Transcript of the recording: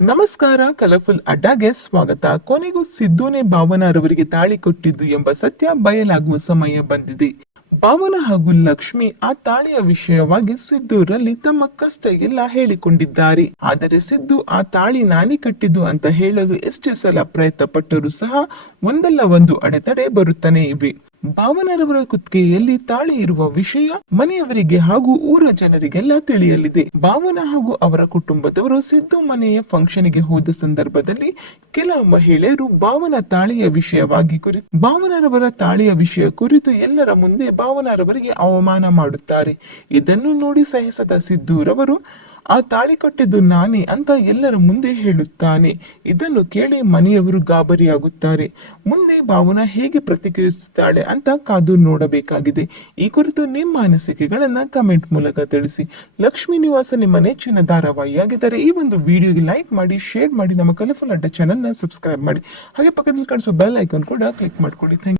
ನಮಸ್ಕಾರ, ಕಲರ್ಫುಲ್ ಅಡ್ಡಾಗೆ ಸ್ವಾಗತ. ಕೊನೆಗೂ ಸಿದ್ದುನೇ ಭಾವನಾರವರಿಗೆ ತಾಳಿ ಕೊಟ್ಟಿದ್ದು ಎಂಬ ಸತ್ಯ ಬಯಲಾಗುವ ಸಮಯ ಬಂದಿದೆ. ಭಾವನ ಹಾಗೂ ಲಕ್ಷ್ಮಿ ಆ ತಾಳಿಯ ವಿಷಯವಾಗಿ ಸಿದ್ದೂರಲ್ಲಿ ತಮ್ಮ ಕಷ್ಟ ಎಲ್ಲ ಹೇಳಿಕೊಂಡಿದ್ದಾರೆ. ಆದರೆ ಸಿದ್ದು ಆ ತಾಳಿ ನಾನೇ ಕಟ್ಟಿದ್ದು ಅಂತ ಹೇಳಲು ಎಷ್ಟೇ ಸಲ ಪ್ರಯತ್ನ ಪಟ್ಟರೂ ಸಹ ಒಂದಲ್ಲ ಒಂದು ಅಡೆತಡೆ ಬರುತ್ತಾನೆ ಇವೆ. ಭಾವನರವರ ಕುತ್ತಿಗೆಯಲ್ಲಿ ತಾಳಿ ಇರುವ ವಿಷಯ ಮನೆಯವರಿಗೆ ಹಾಗೂ ಊರ ಜನರಿಗೆಲ್ಲ ತಿಳಿಯಲಿದೆ. ಭಾವನ ಹಾಗೂ ಅವರ ಕುಟುಂಬದವರು ಸಿದ್ದು ಮನೆಯ ಫಂಕ್ಷನ್ಗೆ ಹೋದ ಸಂದರ್ಭದಲ್ಲಿ ಕೆಲ ಮಹಿಳೆಯರು ಭಾವನ ತಾಳಿಯ ವಿಷಯವಾಗಿ ಕುರಿತು ಭಾವನರವರ ತಾಳಿಯ ವಿಷಯ ಕುರಿತು ಎಲ್ಲರ ಮುಂದೆ ಭಾವನರವರಿಗೆ ಅವಮಾನ ಮಾಡುತ್ತಾರೆ. ಇದನ್ನು ನೋಡಿ ಸಹಿಸದ ಸಿದ್ದೂರವರು, ಆ ತಾಳಿ ಕಟ್ಟಿದ್ದು ನಾನೇ ಅಂತ ಎಲ್ಲರ ಮುಂದೆ ಹೇಳುತ್ತಾನೆ. ಇದನ್ನು ಕೇಳಿ ಮನೆಯವರು ಗಾಬರಿಯಾಗುತ್ತಾರೆ. ಮುಂದೆ ಭಾವನ ಹೇಗೆ ಪ್ರತಿಕ್ರಿಯಿಸುತ್ತಾಳೆ ಅಂತ ಕಾದು ನೋಡಬೇಕಾಗಿದೆ. ಈ ಕುರಿತು ನಿಮ್ಮ ಅನಿಸಿಕೆಗಳನ್ನ ಕಮೆಂಟ್ ಮೂಲಕ ತಿಳಿಸಿ. ಲಕ್ಷ್ಮೀ ನಿವಾಸ ನಿಮ್ಮ ನೆಚ್ಚಿನ ಧಾರಾವಾಹಿಯಾಗಿದ್ದರೆ ಈ ಒಂದು ವಿಡಿಯೋಗೆ ಲೈಕ್ ಮಾಡಿ ಶೇರ್ ಮಾಡಿ, ನಮ್ಮ ಕಲರ್ಫುಲ್ ಅಡ್ಡ ಚಾನಲ್ನ ಸಬ್ಸ್ಕ್ರೈಬ್ ಮಾಡಿ. ಹಾಗೆ ಪಕ್ಕದಲ್ಲಿ ಕಾಣಿಸುವ ಬೆಲ್ ಐಕಾನ್ ಕೂಡ ಕ್ಲಿಕ್ ಮಾಡ್ಕೊಳ್ಳಿ. ಥ್ಯಾಂಕ್